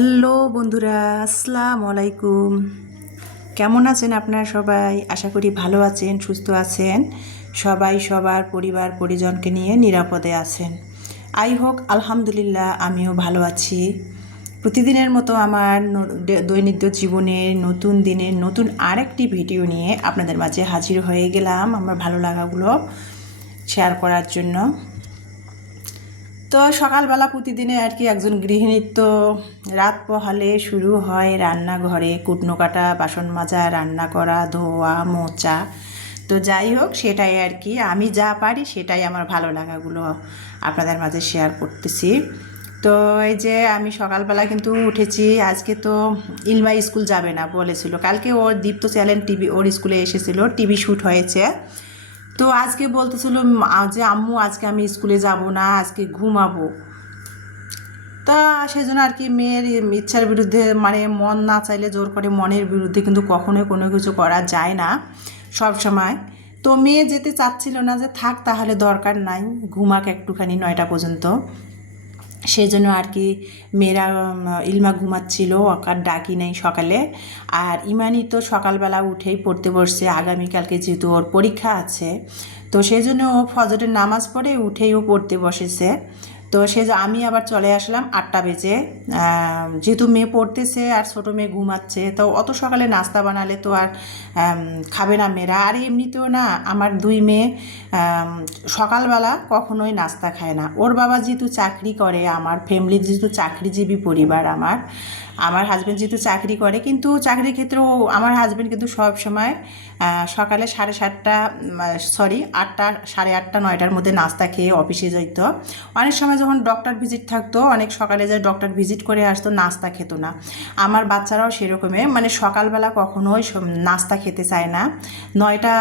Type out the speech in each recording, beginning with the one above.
Hello বন্ধুরা, আসসালামু আলাইকুম। কেমন আছেন আপনারা সবাই? আশা করি ভালো আছেন, সুস্থ আছেন। সবাই সবার পরিবার পরিজনকে নিয়ে নিরাপদে আছেন। আই হোক আলহামদুলিল্লাহ আমিও ভালো আছি। প্রতিদিনের মতো আমার দৈনন্দিন জীবনের নতুন দিনের নতুন আরেকটি ভিডিও নিয়ে আপনাদের মাঝে হাজির হয়ে গেলাম আমার ভালো লাগাগুলো শেয়ার করার জন্য। তো সকালবেলা প্রতিদিনে আর কি একজন গৃহিণীর তো রাত পোহালে শুরু হয় রান্নাঘরে কুটনো কাটা, বাসন মাজা, রান্না করা, ধোয়া মোচা। তো যাই হোক, সেটাই আর কি আমি যা পারি সেটাই আমার ভালো লাগাগুলো আপনাদের মাঝে শেয়ার করতেছি। তো এই যে আমি সকালবেলা কিন্তু উঠেছি। আজকে তো ইলমা স্কুল যাবে না বলেছিল, কালকে ওর দীপ্ত চ্যানেল টিভি ওর স্কুলে এসেছিল, টিভি শ্যুট হয়েছে। তো আজকে বলতেছিল যে আম্মু আজকে আমি স্কুলে যাব না, আজকে ঘুমাবো। তা সেজন্য আর কি মেয়ের ইচ্ছার বিরুদ্ধে, মানে মন না চাইলে জোর করে মনের বিরুদ্ধে কিন্তু কখনোই কোনো কিছু করা যায় না সব সময়। তো মেয়ে যেতে চাচ্ছিল না, যে থাক তাহলে দরকার নাই, ঘুমাক একটুখানি 9টা পর্যন্ত। সেই জন্য আর কি মেয়েরা ইলমা ঘুমাচ্ছিল, ওকে ডাকি নেই সকালে। আর ইমানি তো সকালবেলা উঠেই পড়তে বসছে, আগামীকালকে যেহেতু ওর পরীক্ষা আছে। তো সেই জন্য ও ফজরের নামাজ পড়ে উঠেই ও পড়তে বসেছে। তো আমি আবার চলে আসলাম 8টা বেজে। যেহেতু মেয়ে পড়তেছে আর ছোটো মেয়ে ঘুমাচ্ছে, তো অত সকালে নাস্তা বানালে তো আর খাবে না মেয়েরা। আর এমনিতেও না, আমার 2 মেয়ে সকালবেলা কখনোই নাস্তা খায় না। ওর বাবা যেহেতু চাকরি করে, আমার ফ্যামিলি যেহেতু চাকরিজীবী পরিবার, আমার হাজব্যান্ড যেহেতু চাকরি করে, কিন্তু চাকরির ক্ষেত্রেও আমার হাজব্যান্ড কিন্তু সব সময় সকালে 7:30 8টা 8:30 9টার মধ্যে নাস্তা খেয়ে অফিসে যেত। অনেক সময় যখন ডক্টর ভিজিট থাকতো, অনেক সকালে যায় ডক্টর ভিজিট করে আসতো, নাস্তা খেত না। আমার বাচ্চারাও সেরকমই, মানে সকালবেলা কখনোই নাস্তা খেতে চায় না। 9টা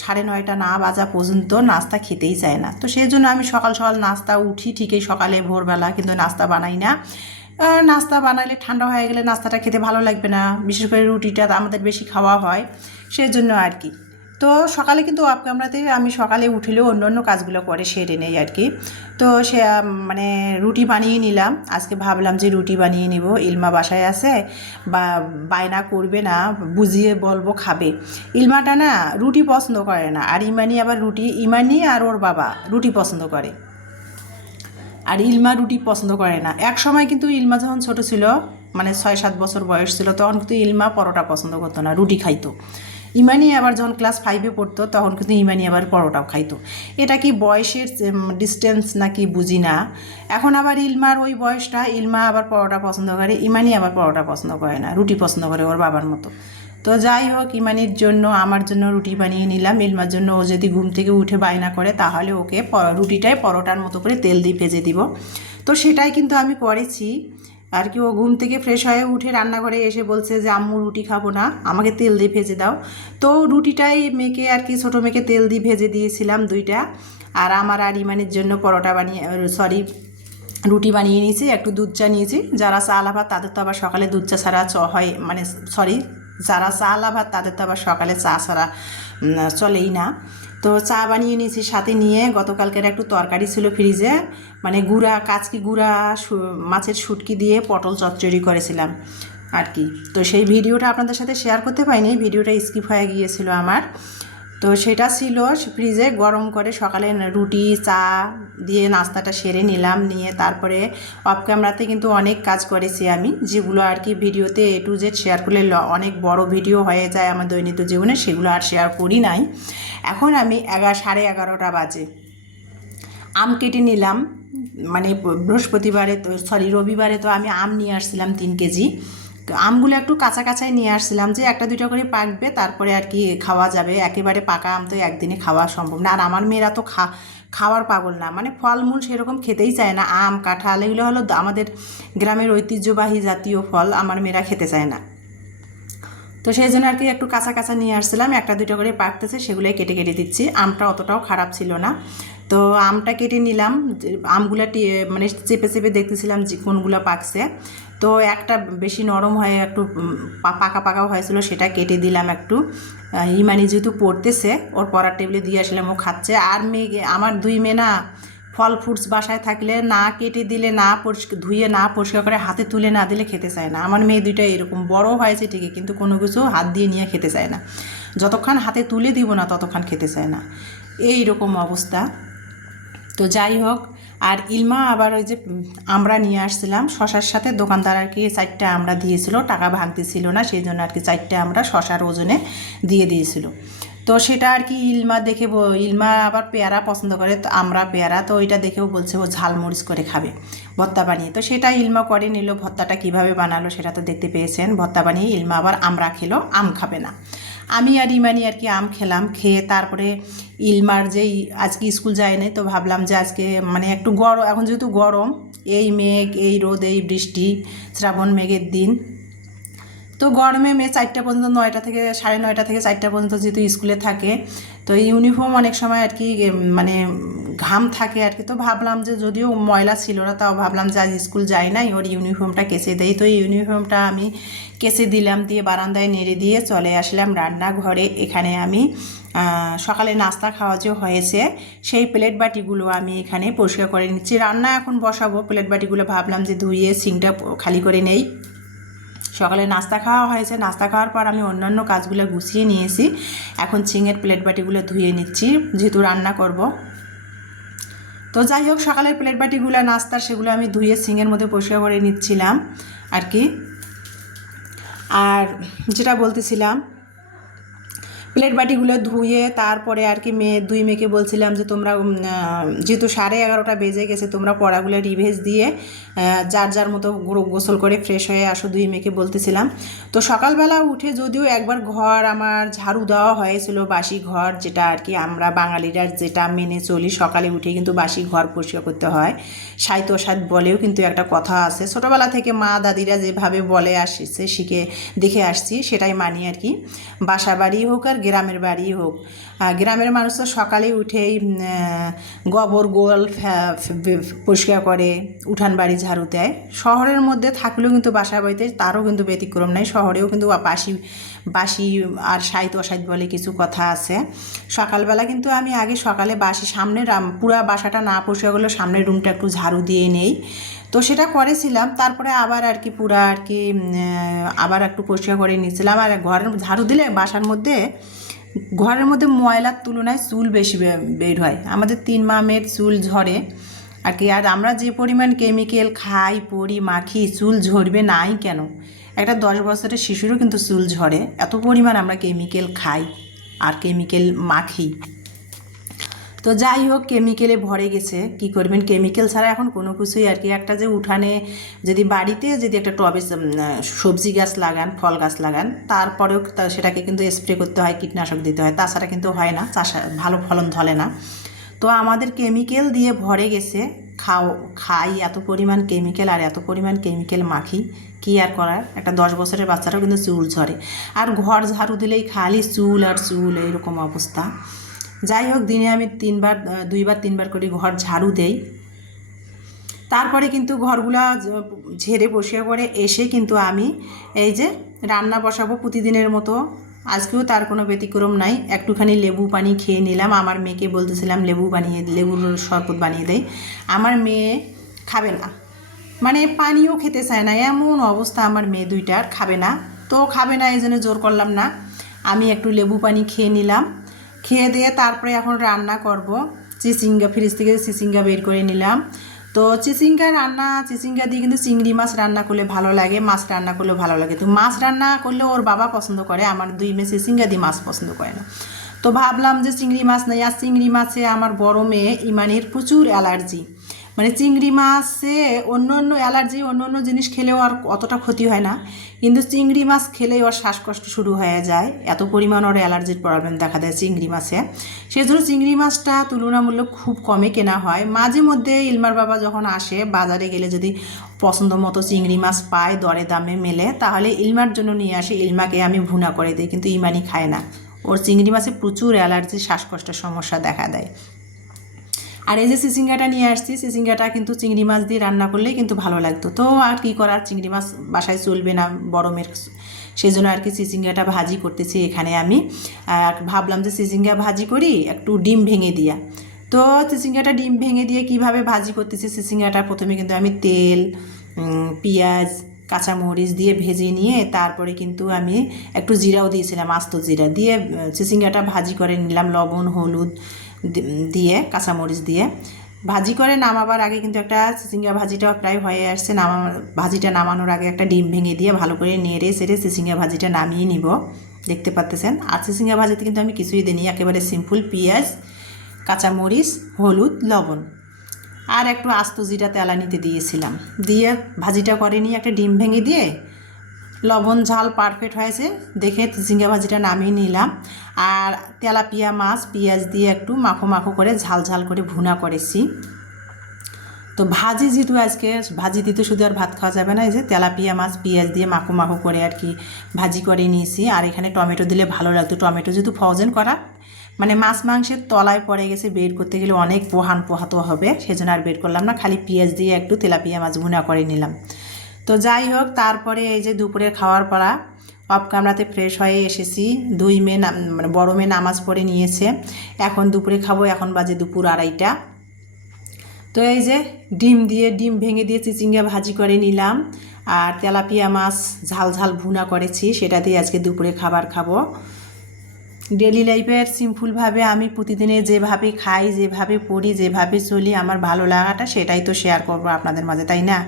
9:30 না বাজা পর্যন্ত নাস্তা খেতেই চায় না। তো সেই জন্য আমি সকাল সকাল নাস্তা উঠি ঠিকই সকালে ভোরবেলা, কিন্তু নাস্তা বানাই না। নাস্তা বানাইলে ঠান্ডা হয়ে গেলে নাস্তাটা খেতে ভালো লাগবে না, বিশেষ করে রুটিটা আমাদের বেশি খাওয়া হয়, সেজন্য আর কি। তো সকালে কিন্তু অফ ক্যামেরাতে আমি সকালে উঠলেও অন্য অন্য কাজগুলো করে সেরে নেই আর কি। তো সে মানে রুটি বানিয়ে নিলাম। আজকে ভাবলাম যে রুটি বানিয়ে নিব, ইলমা বাসায় আছে, বা বায়না করবে না, বুঝিয়ে বলবো খাবে। ইলমাটা না রুটি পছন্দ করে না, আর ইমানি আর ওর বাবা রুটি পছন্দ করে, আর ইলমা রুটি পছন্দ করে না। এক সময় কিন্তু ইলমা যখন ছোট ছিল, মানে 6-7 বছর বয়স ছিল, তখন কিন্তু ইলমা পরোটা পছন্দ করতো না, রুটি খাইতো। ইমানি আবার যখন ক্লাস 5-এ পড়তো, তখন কিন্তু ইমানি আবার পরোটাও খাইতো। এটা কি বয়সের ডিস্টেন্স নাকি বুঝি না। এখন আবার ইলমার ওই বয়সটা, ইলমা আবার পরোটা পছন্দ করে, ইমানি আবার পরোটা পছন্দ করে না, রুটি পছন্দ করে ওর বাবার মতো। তো যাই হোক, ইমানির জন্য আমার জন্য রুটি বানিয়ে নিলাম। ইলমার জন্য ও যদি ঘুম থেকে উঠে বায়না করে, তাহলে ওকে রুটিটাই পরোটার মতো করে তেল দিয়ে ভেজে দিব। তো সেটাই কিন্তু আমি করেছি আর কি। ও ঘুম থেকে ফ্রেশ হয়ে উঠে রান্নাঘরে এসে বলছে যে আম্মু রুটি খাবো না, আমাকে তেল দিয়ে ভেজে দাও। তো রুটিটাই মেয়েকে আর কি, ছোটো মেয়েকে তেল দিয়ে ভেজে দিয়েছিলাম 2টা। আর আমার আর ইমানির জন্য রুটি বানিয়ে নিয়েছি, একটু দুধ চা নিয়েছি। যারা চা আলাভাত তাদের তো আবার সকালে দুধ চা ছাড়া হয়, মানে যারা চা আলাভাত তাদের তো আবার সকালে চা ছাড়া চলেই না। তো চা বানিয়ে নিয়েছি, সাথে নিয়ে গতকালকের একটু তরকারি ছিল ফ্রিজে, মানে কাচকি গুঁড়া মাছের শুটকি দিয়ে পটল চচ্চড়ি করেছিলাম আর কি। তো সেই ভিডিওটা আপনাদের সাথে শেয়ার করতে পারিনি, ভিডিওটা স্কিপ হয়ে গিয়েছিল আমার। তো সেটা ছিল ফ্রিজে, গরম করে সকালে রুটি চা দিয়ে নাস্তাটা সেরে নিলাম। নিয়ে তারপরে অফ ক্যামেরাতে কিন্তু অনেক কাজ করেছি আমি, যেগুলো আর কি ভিডিওতে A to Z শেয়ার করলে অনেক বড় ভিডিও হয়ে যায় আমার দৈনন্দিন জীবনে, সেগুলো আর শেয়ার করি নাই। এখন আমি 11:30 বাজে আম কেটে নিলাম। মানে রবিবারে তো আমি আম নিয়ে আসছিলাম 3 কেজি। তো আমগুলো একটু কাঁচা কাঁচাই নিয়ে আসছিলাম, যে 1-2টা করে পাকবে, তারপরে আর কি খাওয়া যাবে। একেবারে পাকা আম তো একদিনে খাওয়া সম্ভব না। আর আমার মেয়েরা তো খাওয়ার পাগল না, মানে ফলমূল সেরকম খেতেই চায় না। আম কাঁঠাল এগুলো হলো আমাদের গ্রামের ঐতিহ্যবাহী জাতীয় ফল, আমার মেয়েরা খেতে চায় না। তো সেই জন্য আর কি একটু কাঁচা কাঁচা নিয়ে আসছিলাম, 1-2টা করে পাকতেছে, সেগুলোই কেটে কেটে দিচ্ছি। আমটা অতটাও খারাপ ছিল না। তো আমটা কেটে নিলাম, আমগুলা মানে চেপে চেপে দেখতেছিলাম যে কোনগুলো পাকছে। তো একটা বেশি নরম হয়ে একটু পাকা পাকাও হয়েছিল, সেটা কেটে দিলাম একটু। ইমানি যেহেতু পড়তেছে, ওর পড়ার টেবিলে দিয়ে আসলাম, ও খাচ্ছে। আর আমার 2 মেয়ে না ফল ফ্রুটস বাসায় থাকলে না কেটে দিলে, না ধুয়ে না পরিষ্কার করে হাতে তুলে না দিলে খেতে চায় না। আমার মেয়ে দুইটা এরকম, বড় হয়েছে ঠিকই কিন্তু কোনো কিছু হাত দিয়ে নিয়ে খেতে চায় না, যতক্ষণ হাতে তুলে দিব না ততক্ষণ খেতে চায় না, এই রকম অবস্থা। তো যাই হোক, আর ইলমা আবার ওই যে আমরা নিয়ে আসছিলাম শশার সাথে, দোকানদার আর কি 4টা আমরা দিয়েছিল, টাকা ভাঙতে ছিল না, সেই জন্য আর কি 4টা আমরা শশার ওজনে দিয়ে দিয়েছিল। তো সেটা আর কি ইলমা দেখে, ইলমা আবার পেয়ারা পছন্দ করে, তো আমরা পেয়ারা, তো ওইটা দেখেও বলছে ও ঝালমরিচ করে খাবে ভর্তা বানিয়ে। তো সেটা ইলমা করে নিল। ভর্তাটা কিভাবে বানালো সেটা তো দেখতে পেয়েছেন। ভর্তা বানিয়ে ইলমা আবার আমরা খেলো, আম খাবে না। আমি আর ইমানি আর কি আম খেলাম। খেয়ে তারপরে ইলমার যেই আজকে স্কুল যায়নি, তো ভাবলাম যে আজকে মানে একটু গরম, এখন যেহেতু গরম, এই মেঘ, এই রোদ, এই বৃষ্টি, শ্রাবণ মেঘের দিন, তো গরমে মেয়ে 4টা পর্যন্ত, 9টা থেকে 9:30 থেকে 4টা পর্যন্ত যেহেতু স্কুলে থাকে, তো ইউনিফর্ম অনেক সময় আর কি মানে ঘাম থাকে আর কি। তো ভাবলাম যে যদিও ময়লা ছিল না, তাও ভাবলাম যে আজ স্কুল যাই নাই, ওর ইউনিফর্মটা কেচে দেই। তো ইউনিফর্মটা আমি কেচে দিলাম, দিয়ে বারান্দায় নেড়ে দিয়ে চলে আসলাম রান্নাঘরে। এখানে আমি সকালে নাস্তা খাওয়া যে হয়েছে সেই প্লেট বাটিগুলো আমি এখানে পরিষ্কার করে নিচ্ছি। রান্না এখন বসাবো, প্লেট বাটিগুলো ভাবলাম যে ধুয়ে সিঙ্কটা খালি করে নেই। সকালে নাস্তা খাওয়া হয়েছে, নাস্তা খাওয়ার পর আমি অন্যান্য কাজগুলো গুছিয়ে নিয়েছি। এখন ছিঙের প্লেট বাটিগুলো ধুয়ে নিচ্ছি যেহেতু রান্না করব। তো যাই হোক, সকালের প্লেট বাটিগুলো নাস্তার সেগুলো আমি ধুয়ে সিঙের মধ্যে পরিষ্কার করে নিচ্ছিলাম আর কি। আর যেটা বলতেছিলাম, প্লেট বাটিগুলো ধুয়ে তারপরে আর কি দুই মেয়েকে বলছিলাম যে তোমরা যেহেতু 11:30 বেজে গেছে, তোমরা পড়াগুলো রিভাইজ দিয়ে যার যার মতো গোসল করে ফ্রেশ হয়ে আসো, দুই মেয়েকে বলতেছিলাম। তো সকালবেলা উঠে যদিও একবার ঘর আমার ঝাড়ু দেওয়া হয়েছিল, বাসি ঘর, যেটা আর কি আমরা বাঙালিরা যেটা মেনে চলি, সকালে উঠে কিন্তু বাসি ঘর পরিষ্কার করতে হয়। সাহিত্য সাদ বলেও কিন্তু একটা কথা আছে, ছোটোবেলা থেকে মা দাদিরা যেভাবে বলে আসছে, শিখে দেখে আসছি, সেটাই মানি আর কি। বাসা বাড়ি হোক আর গ্রামের বাড়ি হোক, গ্রামের মানুষ তো সকালে উঠেই গোবর গোল পরিষ্কার করে উঠান বাড়ি ঝাড়ু দেয়। শহরের মধ্যে থাকলেও কিন্তু বাসা বাড়িতে তারও কিন্তু ব্যতিক্রম নাই, শহরেও কিন্তু বাসি আর সাহিত্য অসাহিত্য বলে কিছু কথা আছে। সকালবেলা কিন্তু আমি আগে সকালে সামনের পুরা বাসাটা না পরিষ্কার করলেও সামনের রুমটা একটু ঝাড়ু দিয়ে নেই। তো সেটা করেছিলাম, তারপরে আবার আর কি পুরা আর কি আবার একটু পরিষ্কার করে নিয়েছিলাম। আর ঘরের ঝাড়ু দিলে বাসার মধ্যে, ঘরের মধ্যে ময়লার তুলনায় চুল বেশি বের হয়। আমাদের 3 মামের চুল ঝরে আর কি। আর আমরা যে পরিমাণ কেমিক্যাল খাই, পরি, মাখি, চুল ঝরবে নাই কেন? একটা 10 বছরের শিশুরও কিন্তু চুল ঝরে, এত পরিমাণ আমরা কেমিক্যাল খাই আর কেমিক্যাল মাখি। তো যাই হোক, কেমিক্যালে ভরে গেছে, কি করবেন, কেমিক্যাল ছাড়া এখন কোনো কিছুই আর কি। একটা যে উঠানে যদি বাড়িতে যদি একটা টবে সবজি গাছ লাগান, ফল গাছ লাগান, তারপরেও সেটাকে কিন্তু স্প্রে করতে হয়, কীটনাশক দিতে হয়, তাছাড়া কিন্তু হয় না, ভালো ফলন ধরে না। তো আমাদের কেমিক্যাল দিয়ে ভরে গেছে, খাই এত পরিমাণ কেমিক্যাল আর এত পরিমাণ কেমিক্যাল মাখি, কী আর করার। একটা 10 বছরের বাচ্চারাও কিন্তু চুল ঝরে, আর ঘর ঝাড়ু দিলেই খালি চুল আর চুল, এইরকম অবস্থা। যাই হোক, দিনে আমি 2বার 3বার করে ঘর ঝাড়ু দেই। তারপরে কিন্তু ঘরগুলা ঝেড়ে বসিয়ে করে এসে কিন্তু আমি এই যে রান্না বসাবো প্রতিদিনের মতো। আজকেও তার কোনো ব্যতিক্রম নাই। একটুখানি লেবু পানি খেয়ে নিলাম। আমার মেয়েকে বলতেছিলাম লেবুর শরবত বানিয়ে দেয়। আমার মেয়ে খাবে না, মানে পানিও খেতে চায় না, এমন অবস্থা আমার মেয়ে দুইটার, খাবে না। তো খাবে না, এই জন্য জোর করলাম না, আমি একটু লেবু পানি খেয়ে নিলাম। খেয়ে দিয়ে তারপরে এখন রান্না করব। ফ্রিজ থেকে চিচিঙ্গা বের করে নিলাম। তো চিচিঙ্গা দিয়ে কিন্তু চিংড়ি মাছ রান্না করলে ভালো লাগে, মাছ রান্না করলেও ভালো লাগে। তো মাছ রান্না করলে ওর বাবা পছন্দ করে, আমার 2 মেয়ে চিচিঙ্গা দিয়ে মাছ পছন্দ করে না। তো ভাবলাম যে চিংড়ি মাছ নেই, আর চিংড়ি মাছে আমার বড় মেয়ে ইমানির প্রচুর অ্যালার্জি, মানে চিংড়ি মাছে অন্য অ্যালার্জি, অন্য জিনিস খেলেও আর অতটা ক্ষতি হয় না, কিন্তু চিংড়ি মাছ খেলেই ওর শ্বাসকষ্ট শুরু হয়ে যায়, এত পরিমাণ ওর অ্যালার্জির প্রবলেম দেখা দেয় চিংড়ি মাছে। সেই জন্য চিংড়ি মাছটা তুলনামূলক খুব কমে কেনা হয়। মাঝে মধ্যে ইলমার বাবা যখন আসে, বাজারে গেলে যদি পছন্দ মতো চিংড়ি মাছ পায়, দরে দামে মেলে, তাহলে ইলমার জন্য নিয়ে আসি, ইলমাকে আমি ভুনা করে দিই, কিন্তু ইমানি খায় না, ওর চিংড়ি মাছে প্রচুর অ্যালার্জি, শ্বাসকষ্টের সমস্যা দেখা দেয়। আর এই যে চিচিঙ্গাটা নিয়ে আসছি, চিচিঙ্গাটা কিন্তু চিংড়ি মাছ দিয়ে রান্না করলেই কিন্তু ভালো লাগতো। তো আর কী করার, চিংড়ি মাছ বাসায় চলবে না বড়মের, সেই জন্য আর কি চিচিঙ্গাটা ভাজি করতেছি এখানে আমি। ভাবলাম যে চিচিঙ্গা ভাজি করি একটু ডিম ভেঙে দিয়া। তো চিচিঙ্গাটা ডিম ভেঙে দিয়ে কিভাবে ভাজি করতেছি, চিচিঙ্গাটা প্রথমে কিন্তু আমি তেল, পেঁয়াজ, কাঁচামরিচ দিয়ে ভেজে নিয়ে তারপরে কিন্তু আমি একটু জিরাও দিয়েছিলাম, আস্ত জিরা দিয়ে চিচিঙ্গাটা ভাজি করে নিলাম, লবণ হলুদ দিয়ে কাঁচামরিচ দিয়ে ভাজি করে নামাবার আগে কিন্তু একটা চিচিঙ্গা ভাজিটা প্রায় হয়ে আসছে, ভাজিটা নামানোর আগে একটা ডিম ভেঙে দিয়ে ভালো করে নেড়ে সেড়ে চিচিঙ্গা ভাজিটা নামিয়ে নিব, দেখতে পাচ্তেছেন। আর চিচিঙ্গা ভাজিতে কিন্তু আমি কিছুই দিইনি, একেবারে সিম্পল পেঁয়াজ, কাঁচামরিচ, হলুদ, লবণ আর একটু আস্ত জিরা তেলানিতে দিয়েছিলাম, দিয়ে ভাজিটা করে নিয়ে একটা ডিম ভেঙে দিয়ে লবণ ঝাল পারফেক্ট হয়েছে দেখে চিচিঙ্গা ভাজিটা নামিয়ে নিলাম। আর তেলাপিয়া মাছ পেঁয়াজ দিয়ে একটু মাখো মাখো করে ঝাল ঝাল করে ভুনা করেছি। তো ভাজি যেহেতু আজকে ভাজি দিতে শুধু আর ভাত খাওয়া যাবে না, এই যে তেলাপিয়া মাছ পেঁয়াজ দিয়ে মাখো মাখো করে আর কি ভাজি করে নিয়েছি। আর এখানে টমেটো দিলে ভালো লাগতো, টমেটো যেহেতু ফ্রোজেন করা মানে মাছ মাংসের তলায় পড়ে গেছে, বের করতে গেলে অনেক পোহাতে হবে, সেজন্য আর বের করলাম না, খালি পেঁয়াজ দিয়ে একটু তেলাপিয়া মাছ ভুনা করে নিলাম। তো যাই হোক, তারপরে এই যে দুপুরের খাওয়ার পরা অফ কামরাতে ফ্রেশ হয়ে এসেছি, দুই মেয়ে মানে বড় মেয়ে নামাজ পড়ে নিয়েছে, এখন দুপুরে খাবো, এখন বাজে দুপুর 2:30টা। তো এই যে ডিম ভেঙে দিয়ে চিচিঙ্গা ভাজি করে নিলাম, আর তেলাপিয়া মাছ ঝাল ঝাল ভুনা করেছি, সেটা দিয়ে আজকে দুপুরে খাবার খাবো। ডেলি লাইফের সিম্পলভাবে আমি প্রতিদিনে যেভাবে খাই, যেভাবে পড়ি, যেভাবে চলি, আমার ভালো লাগাটা সেটাই তো শেয়ার করবো আপনাদের মাঝে, তাই না?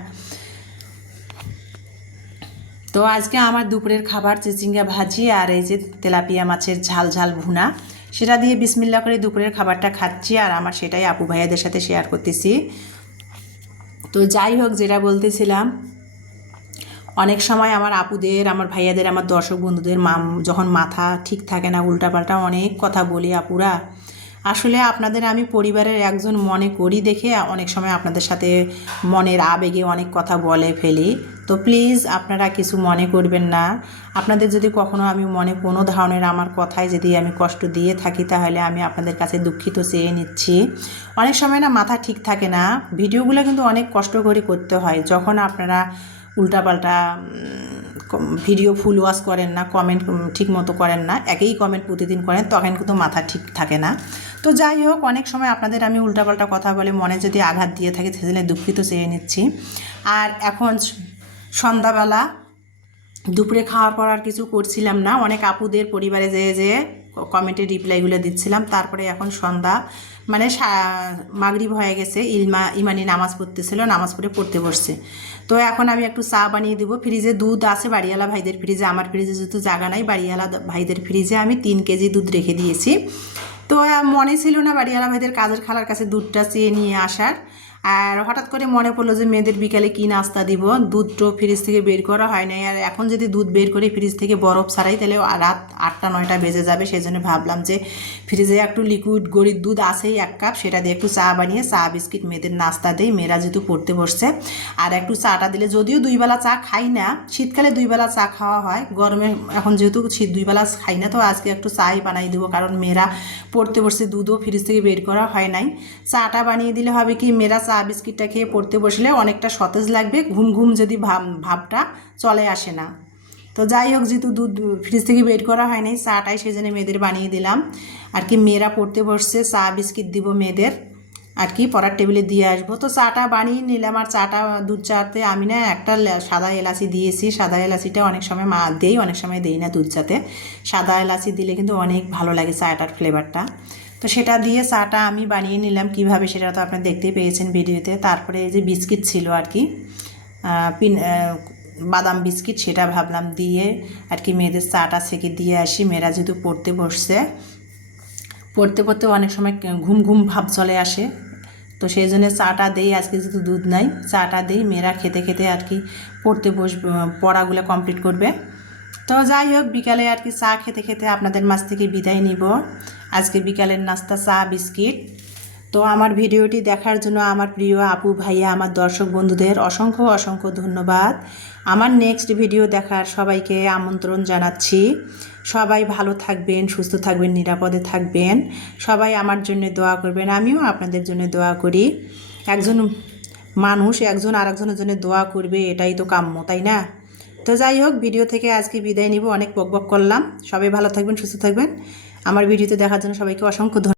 তো আজকে আমার দুপুরের খাবার চিচিঙ্গা ভাজি আর এই যে তেলাপিয়া মাছের ঝাল ঝাল ভুনা, সেটা দিয়ে বিসমিল্লা করে দুপুরের খাবারটা খাচ্ছি, আর আমার সেটাই আপু ভাইয়াদের সাথে শেয়ার করতেছি। তো যাই হোক, যেটা বলতেছিলাম, অনেক সময় আমার আপুদের, আমার ভাইয়াদের, আমার দর্শক বন্ধুদের যখন মাথা ঠিক থাকে না, উল্টাপাল্টা অনেক কথা বলি আপুরা, আসলে আপনাদের আমি পরিবারের একজন মনে করি দেখে অনেক সময় আপনাদের সাথে মনের আবেগে অনেক কথা বলে ফেলি। তো প্লিজ আপনারা কিছু মনে করবেন না, আপনাদের যদি কখনো আমি মনে কোনো ধরনের আমার কথায় যদি আমি কষ্ট দিয়ে থাকি, তাহলে আমি আপনাদের কাছে দুঃখিত চেয়ে নিচ্ছি। অনেক সময় না মাথা ঠিক থাকে না, ভিডিওগুলো কিন্তু অনেক কষ্ট করে করতে হয়, যখন আপনারা উল্টাপাল্টা ভিডিও ফুল ওয়াশ করেন না, কমেন্ট ঠিক মতো করেন না, একই কমেন্ট প্রতিদিন করেন, তখন কিন্তু মাথা ঠিক থাকে না। তো যাই হোক, অনেক সময় আপনাদের আমি উল্টাপাল্টা কথা বলে মনে যদি আঘাত দিয়ে থাকি, সেজন্য দুঃখিত চেয়ে নিচ্ছি। আর এখন সন্ধ্যাবেলা দুপুরে খাওয়ার পর আর কিছু করছিলাম না, অনেক আপুদের পরিবারে যে কমেন্টের রিপ্লাইগুলো দিচ্ছিলাম। তারপরে এখন সন্ধ্যা মানে মাগরিব হয়ে গেছে, ইমানি নামাজ পড়তেছিল, নামাজ পড়তে বসছে। তো এখন আমি একটু চা বানিয়ে দেবো। ফ্রিজে দুধ আছে বাড়িওয়ালা ভাইদের ফ্রিজে, আমার ফ্রিজে যেহেতু জায়গা নাই, বাড়িওয়ালা ভাইদের ফ্রিজে আমি 3 কেজি দুধ রেখে দিয়েছি। তো মনে ছিল না বাড়িওয়ালা ভাইদের কাজের খালার কাছে দুধটা চেয়ে নিয়ে আসার, আর হঠাৎ করে মনে পড়লো যে মেয়েদের বিকালে কী নাস্তা দিব, দুধটাও ফ্রিজ থেকে বের করা হয় নাই, আর এখন যদি দুধ বের করে ফ্রিজ থেকে বরফ ছাড়াই তাহলে রাত 8টা-9টা বেজে যাবে, সেই জন্য ভাবলাম যে ফ্রিজে একটু লিকুইড গরুর দুধ আছেই 1 কাপ, সেটা দিয়ে একটু চা বানিয়ে চা বিস্কিট মেয়েদের নাস্তা দেই, মেয়েরা যেহেতু পড়তে বসছে। আর একটু চাটা দিলে, যদিও 2 বেলা চা খাই না, শীতকালে 2 বেলা চা খাওয়া হয়, গরমে এখন যেহেতু 2 বেলা খাই না, তো আজকে একটু চাই বানিয়ে দেবো, কারণ মেয়েরা পড়তে বসছে, দুধও ফ্রিজ থেকে বের করা হয় নাই। চাটা বানিয়ে দিলে হবে কি, মেয়েরা চা বিস্কিটটা খেয়ে পড়তে বসলে অনেকটা সতেজ লাগবে, ঘুম ঘুম যদি ভাবটা চলে আসে না। তো যাই হোক, যেহেতু দুধ ফ্রিজ থেকে বের করা হয় নাই, চাটাই সেজন্য মেয়েদের বানিয়ে দিলাম আর কি। মেয়েরা পড়তে বসছে, চা বিস্কিট দিব মেয়েদের আর কি, পড়ার টেবিলে দিয়ে আসবো। তো চাটা বানিয়ে নিলাম, আর চাটা দুধ চাতে আমি না একটা সাদা এলাচি দিয়েছি, সাদা এলাচিটা অনেক সময় দেই, অনেক সময় দেই না দুধ চাতে। সাদা এলাচি দিলে কিন্তু অনেক ভালো লাগে চাটার ফ্লেভারটা। তো সেটা দিয়ে চাটা আমি বানিয়ে নিলাম, কিভাবে সেটা তো আপনি দেখতেই পেয়েছেন ভিডিওতে। তারপরে এই যে বিস্কিট ছিল আর কি, বাদাম বিস্কিট, সেটা ভাবলাম দিয়ে আর কি মেয়েদের চাটা ছেঁকে দিয়ে আসি। মেয়েরা যেহেতু পড়তে বসছে, পড়তে অনেক সময় ঘুম ঘুম ভাব চলে আসে, তো সেই জন্য চাটা দেই, আজকে যেহেতু দুধ নাই চাটা দেই, মেয়েরা খেতে খেতে আর কি পড়তে বসবে, পড়াগুলো কমপ্লিট করবে। তো যাই হোক, বিকালে আর কি চা খেতে খেতে আপনাদের মাঝ থেকে বিদায় নিব। আজকে বিকালের নাস্তা চা বিস্কিট। তো আমার ভিডিওটি দেখার জন্য আমার প্রিয় আপু ভাইয়া, আমার দর্শক বন্ধুদের অসংখ্য অসংখ্য ধন্যবাদ। আমার নেক্সট ভিডিও দেখার সবাইকে আমন্ত্রণ জানাচ্ছি। সবাই ভালো থাকবেন, সুস্থ থাকবেন, নিরাপদে থাকবেন, সবাই আমার জন্য দোয়া করবেন, আমিও আপনাদের জন্য দোয়া করি। একজন মানুষ একজন আরেকজনের জন্য দোয়া করবে, এটাই তো কাম্য, তাই না? তো যাই হোক, ভিডিও থেকে আজকে বিদায় নিব, অনেক বকবক করলাম। সবাই ভালো থাকবেন, সুস্থ থাকবেন। আমার ভিডিওতে দেখার জন্য সবাইকে অসংখ্য ধন্যবাদ।